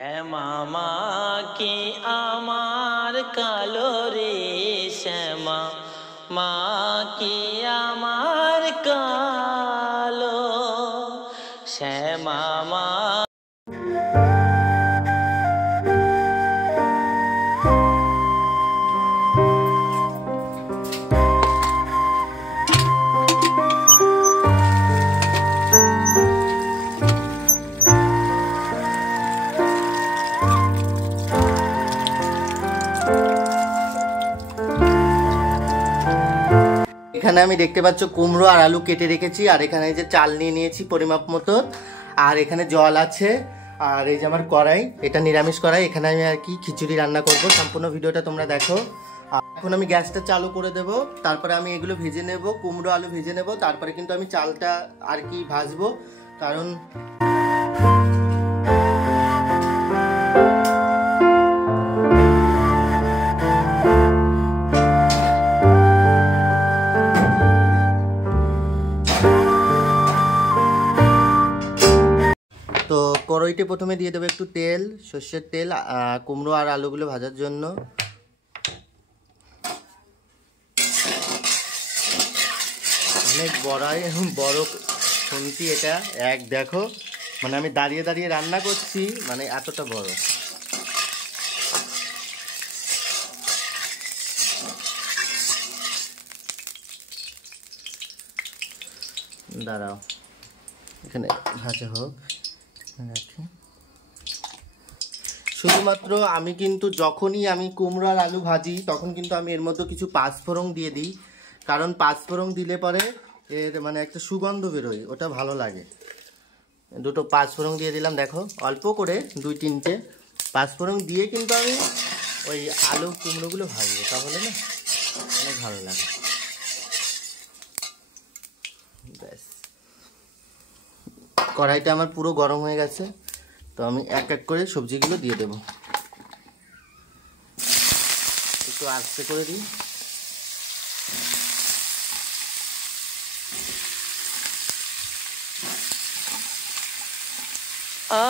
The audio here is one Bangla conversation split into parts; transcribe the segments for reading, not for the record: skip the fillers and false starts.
মামা কি আমার কালো রে শ্যামা, মা কি আমার কালো শ্যামা মা। এখানে আমি দেখতে পাচ্ছ কুমড়ো আর আলু কেটে রেখেছি, আর এখানে যে চাল নিয়ে নিয়েছি পরিমাপ মতো, আর এখানে জল আছে, আর এই যে আমার কড়াই, এটা নিরামিষ কড়াই। এখানে আমি আর কি খিচুড়ি রান্না করব। সম্পূর্ণ ভিডিওটা তোমরা দেখো। এখন আমি গ্যাসটা চালু করে দেব, তারপরে আমি এগুলো ভেজে নেব, কুমড়ো আলু ভেজে নেব, তারপরে কিন্তু আমি চালটা আর কি ভাজবো। কারণ তো কড়াইতে প্রথমে দিয়ে দেবো একটু তেল, সর্ষের তেল, কুমড়ো আর আলুগুলো ভাজার জন্য। অনেক বড় খুন্তি এটা, এক দেখো, মানে আমি দাঁড়িয়ে দাঁড়িয়ে রান্না করছি, মানে এতটা বড়। দাঁড়াও, এখানে ভাজা হোক। শুধুমাত্র আমি কিন্তু যখনই আমি কুমড়ো আর আলু ভাজি, তখন কিন্তু আমি এর মধ্যে কিছু পাঁচফোড়ন দিয়ে দিই। কারণ পাঁচফোড়ন দিলে পরে এর মানে একটা সুগন্ধ বেরোয়, ওটা ভালো লাগে। দুটো পাঁচফোড়ন দিয়ে দিলাম, দেখো অল্প করে 2-3টে পাঁচফোড়ন দিয়ে কিন্তু আমি ওই আলু কুমড়োগুলো ভাজবো, তাহলে না অনেক ভালো লাগে। ব্যাস, কড়াইটা আমার পুরো গরম হয়ে গেছে, তো আমি এক এক করে সবজিগুলো দিয়ে দেব। একটু আস্তে করে দিই।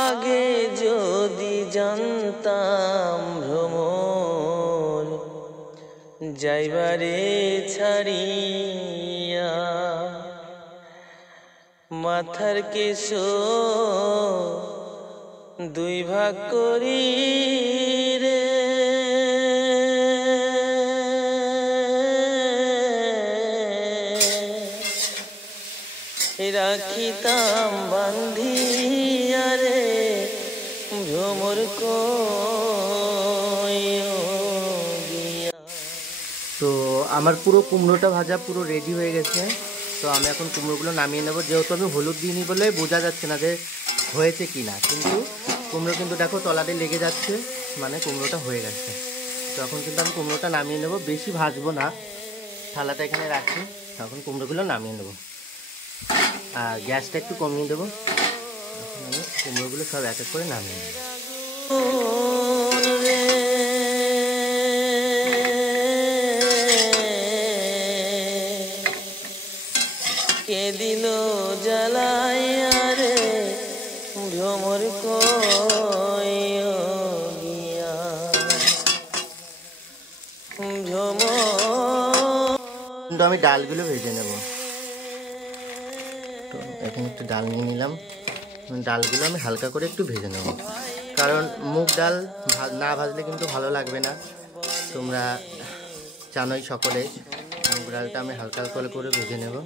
আগে যদি জানতাম ভ্রমর যাইবারে ছাড়িয়া, মাথার কেশ দুই ভাগ করি রে, রাখিতাম বান্ধিয়া রে ভ্রমর কইয়া। তো আমার পুরো কুমড়োটা ভাজা পুরো রেডি হয়ে গেছে। তো আমি এখন কুমড়োগুলো নামিয়ে নেব। যেহেতু আমি হলুদ দিইনি বলে বোঝা যাচ্ছে না যে হয়েছে কি না, কিন্তু কুমড়ো কিন্তু দেখো তলাতে লেগে যাচ্ছে, মানে কুমড়োটা হয়ে গেছে। তো এখন কিন্তু আমি কুমড়োটা নামিয়ে নেব, বেশি ভাজবো না। থালাটা এখানে রাখি, এখন কুমড়োগুলো নামিয়ে নেব, আর গ্যাসটা একটু কমিয়ে দেবো। এখন আমি কুমড়োগুলো সব এক এক করে নামিয়ে নেব। কে দিল জ্বালাইয়া রে ভ্রমর কইয়া, কিন্তু আমি ডালগুলো ভেজে নেব। তো এখন একটু ডাল নিয়ে নিলাম, ডালগুলো আমি হালকা করে একটু ভেজে নেব, কারণ মুগ ডাল না ভাজলে কিন্তু ভালো লাগবে না। তোমরা জানোই সকলে, মুগ ডালটা আমি হালকা করে ভেজে নেব।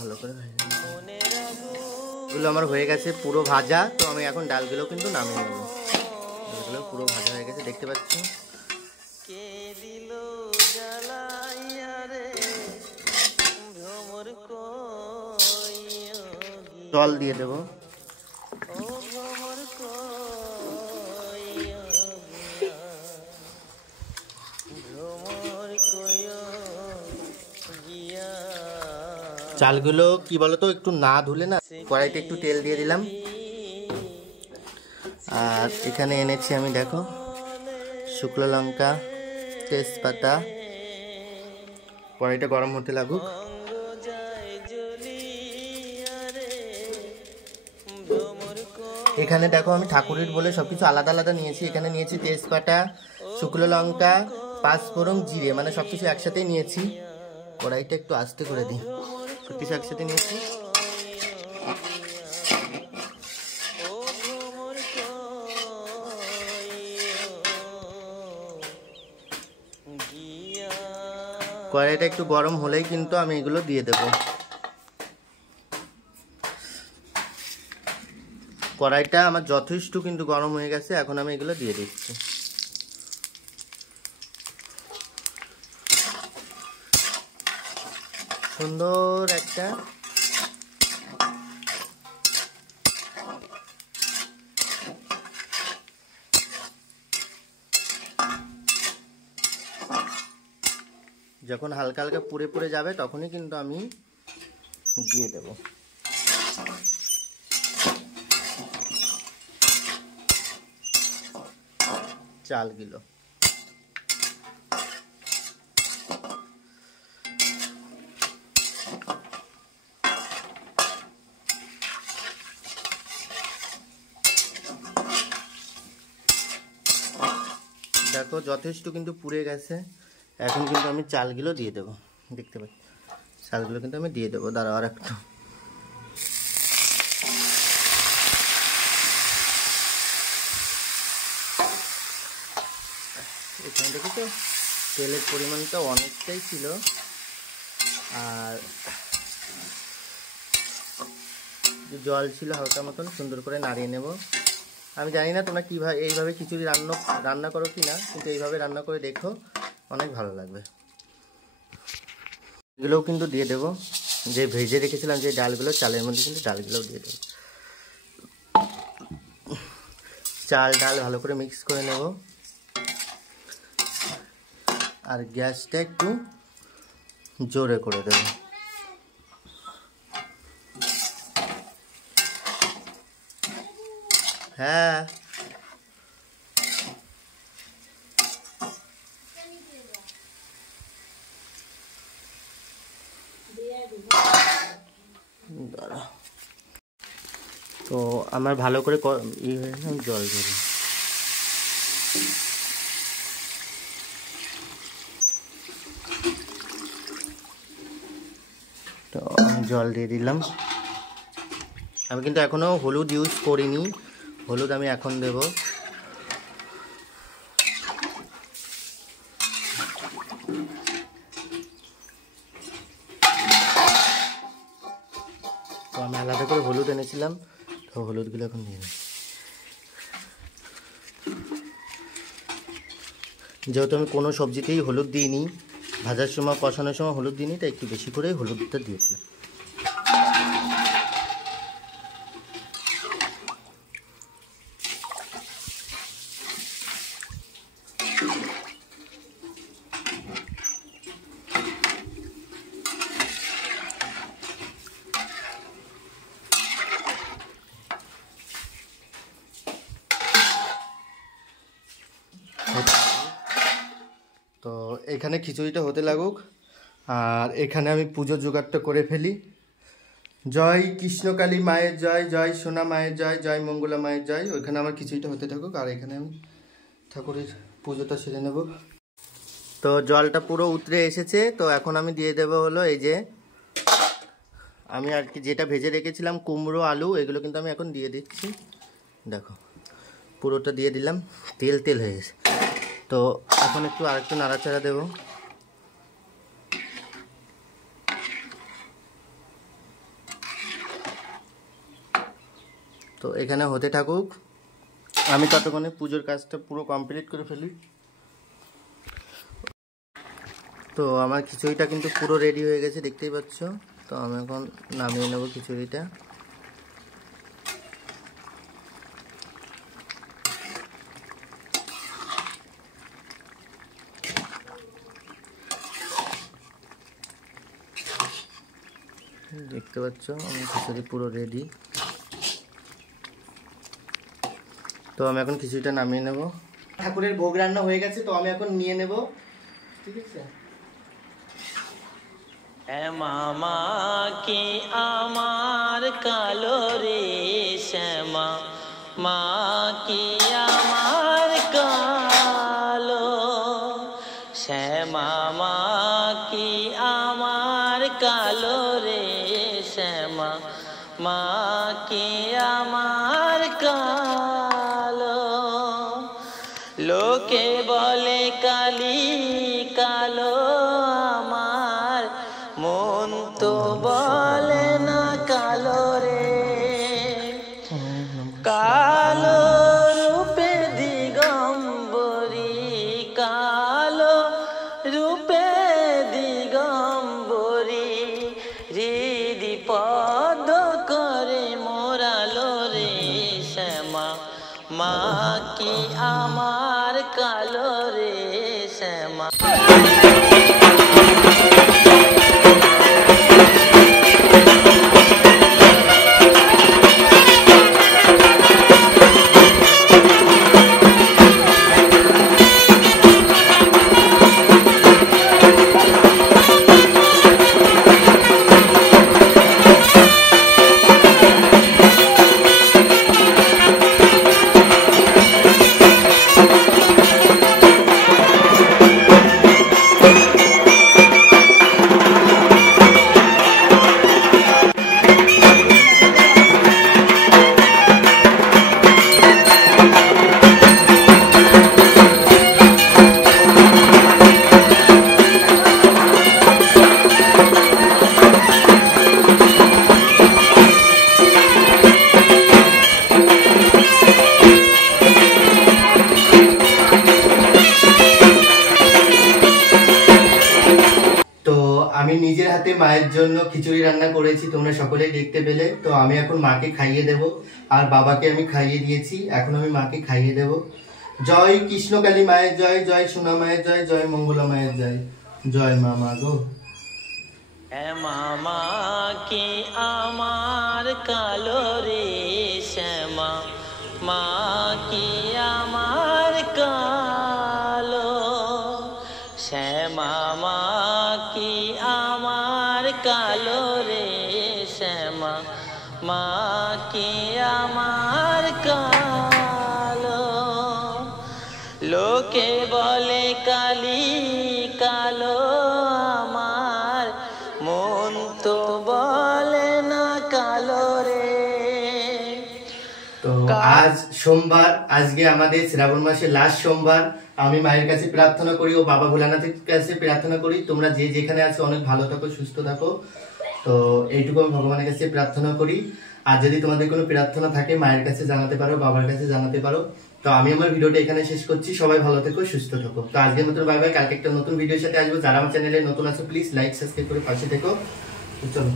ভালো করে এগুলো আমার হয়ে গেছে পুরো ভাজা। তো আমি এখন ডালগুলো কিন্তু নামিয়ে নেব। ডালগুলো পুরো ভাজা হয়ে গেছে, দেখতে পাচ্ছ। জল দিয়ে দেবো। চালগুলো কি বলতো একটু না ধুলে না, কড়াইতে একটু তেল দিয়ে দিলাম, আর এখানে এনেছি আমি দেখো শুকনো লঙ্কা, তেজপাতা। কড়াইটা গরম হতে লাগুক। এখানে দেখো আমি ঠাকুরের বলে সব কিছু আলাদা আলাদা নিয়েছি। এখানে নিয়েছি তেজপাতা, শুকনো লঙ্কা, পাঁচফোড়ন, জিরে, মানে সব কিছু একসাথেই নিয়েছি। কড়াইটা একটু আস্তে করে দিই। সব কিছু একসাথে নিয়েছি। কড়াইটা একটু গরম হলেই কিন্তু আমি এগুলো দিয়ে দেব। কড়াইটা আমার যথেষ্ট কিন্তু গরম হয়ে গেছে, এখন আমি এগুলো দিয়ে দিচ্ছি। সুন্দর একটা যখন হালকা হালকা পুড়ে পুড়ে যাবে তখনই কিন্তু আমি দিয়ে দেব। চালগুলো দেখো যথেষ্ট কিন্তু পুড়ে গেছে। এখন কিন্তু আমি চালগুলো দিয়ে দেবো। দেখতে পাচ্ছি চালগুলো কিন্তু আমি দিয়ে দেবো। দাঁড়াও আর একটু। এখানে দেখেছো তেলের পরিমাণটা অনেকটাই ছিল। আর জল ছিল হালকা মতন, সুন্দর করে নাড়িয়ে নেব। আমি জানি না তোমরা কীভাবে এইভাবে খিচুড়ি রান্না করো কি না, কিন্তু এইভাবে রান্না করে দেখো, অনেক ভালো লাগবে। এগুলোও কিন্তু দিয়ে দেবো। যে ভেজে রেখেছিলাম যে ডালগুলো, চালের মধ্যে কিন্তু ডালগুলোও দিয়ে দেবো। চাল ডাল ভালো করে মিক্স করে নেব। আর গ্যাসটা একটু জোরে করে দেব। হ্যাঁ দাঁড়া। তো আমার ভালো করে ই হয়ে গেছে, আমি জল দেব। তো আমি জল দিয়ে দিলাম। আমি কিন্তু এখনো হলুদ ইউজ করিনি, হলুদ আমি এখন দেব। তো আমি আলাদা করে হলুদ এনেছিলাম, তো হলুদগুলো এখন দিয়ে দিই। যেহেতু আমি কোনো সবজিতেই হলুদ দিইনি, ভাজার সময় কষানোর সময় হলুদ দিইনি, তাই একটু বেশি করেই হলুদটা দিয়েছিলাম। তো এখানে খিচুড়িটা হতে লাগুক, আর এখানে আমি পুজোর জোগাড়টা করে ফেলি। জয় কৃষ্ণকালী মায়ের জয়, জয় সোনা মায়ের জয়, জয় মঙ্গলা মায়ের জয়। ওইখানে আমার খিচুড়িটা হতে থাকুক, আর এখানে আমি ঠাকুরের পুজোটা সেরে নেব। তো জলটা পুরো উতরে এসেছে। তো এখন আমি দিয়ে দেবো হলো এই যে আমি আর কি যেটা ভেজে রেখেছিলাম কুমড়ো আলু, এগুলো কিন্তু আমি এখন দিয়ে দিচ্ছি। দেখো পুরোটা দিয়ে দিলাম, তেল তেল হয়ে গেছে। তো এখন একটু আরেকটু নাড়াচাড়া দেবো। তো এখানে হতে থাকুক, আমি ততক্ষণে পুজোর কাজটা পুরো কমপ্লিট করে ফেলি। তো আমার খিচুড়িটা কিন্তু পুরো রেডি হয়ে গেছে, দেখতেই পাচ্ছ। তো আমি এখন নামিয়ে নেব খিচুড়িটা। দেখতে পাচ্ছ আমার খিচুড়ি পুরো রেডি। তো আমি এখন খিচুড়িটা নামিয়ে নেব। ঠাকুরের ভোগ রান্না হয়ে গেছে, তো আমি এখন নিয়ে নেব। ঠিক আছে। মামা কি আমার কালো রে শ্যামা, মা কি আমার কালো শ্যামা, মা কি আমার কালো রে শ্যামা, মা কি আমার কালো। লোকে বলে কালি কালো আমার, মন তো বলে না কালো রে। কালো রূপে দিগম্বরী, কালো রূপে দিগম্বরী, হৃদি পদ করে মোরালো রে শ্যামা, মা কি আমার কালো রে শ্যামা। আমি নিজের হাতে মায়ের জন্য খিচুড়ি রান্না করেছি, তোমরা সকলেই দেখতে পেলে। তো আমি এখন মাকে খাইয়ে দেব, আর বাবাকে আমি খাইয়ে দিয়েছি, এখন আমি মাকে খাইয়ে দেব। জয় কৃষ্ণকালী মায়ের জয়, জয় সোনা মায়ের জয়, জয় মঙ্গলা মায়ের জয়, জয় মা। মা গো মামা কি আমার কালো রে শ্যামা, মা কি আমার কালো শ্যামা, মা কি আমার কালো রে শ্যামা, মা কি আমার কালো। লোকে বলে কালি কালো আমার, মন তো বলে না কালো রে। তো আজ সোমবার, আজকে আমাদের শ্রাবণ মাসের লাস্ট সোমবার। আমি মায়ের কাছে প্রার্থনা করি ও বাবা ভোলানাথের কাছে প্রার্থনা করি তোমরা যে যেখানে আছো অনেক ভালো থাকো, সুস্থ থাকো। তো এইটুকু আমি ভগবানের কাছে প্রার্থনা করি। আর যদি তোমাদের কোনো প্রার্থনা থাকে মায়ের কাছে জানাতে পারো, বাবার কাছে জানাতে পারো। তো আমি আমার ভিডিওটা এখানে শেষ করছি। সবাই ভালো থেকো, সুস্থ থাকো। তো আজকের মতো বাই বাই। কালকে একটা নতুন ভিডিওর সাথে আসবো। যারা আমার চ্যানেলে নতুন আছো প্লিজ লাইক সাবস্ক্রাইব করে পাশে থেকো। চলো।